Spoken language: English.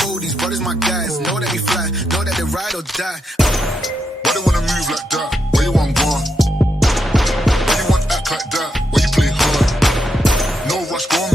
fool, these brothers my guys. Know that we fly, know that they ride or die. Why they wanna move like that? Where you want gone? Why you want act like that? Why you play hard? No rush, go on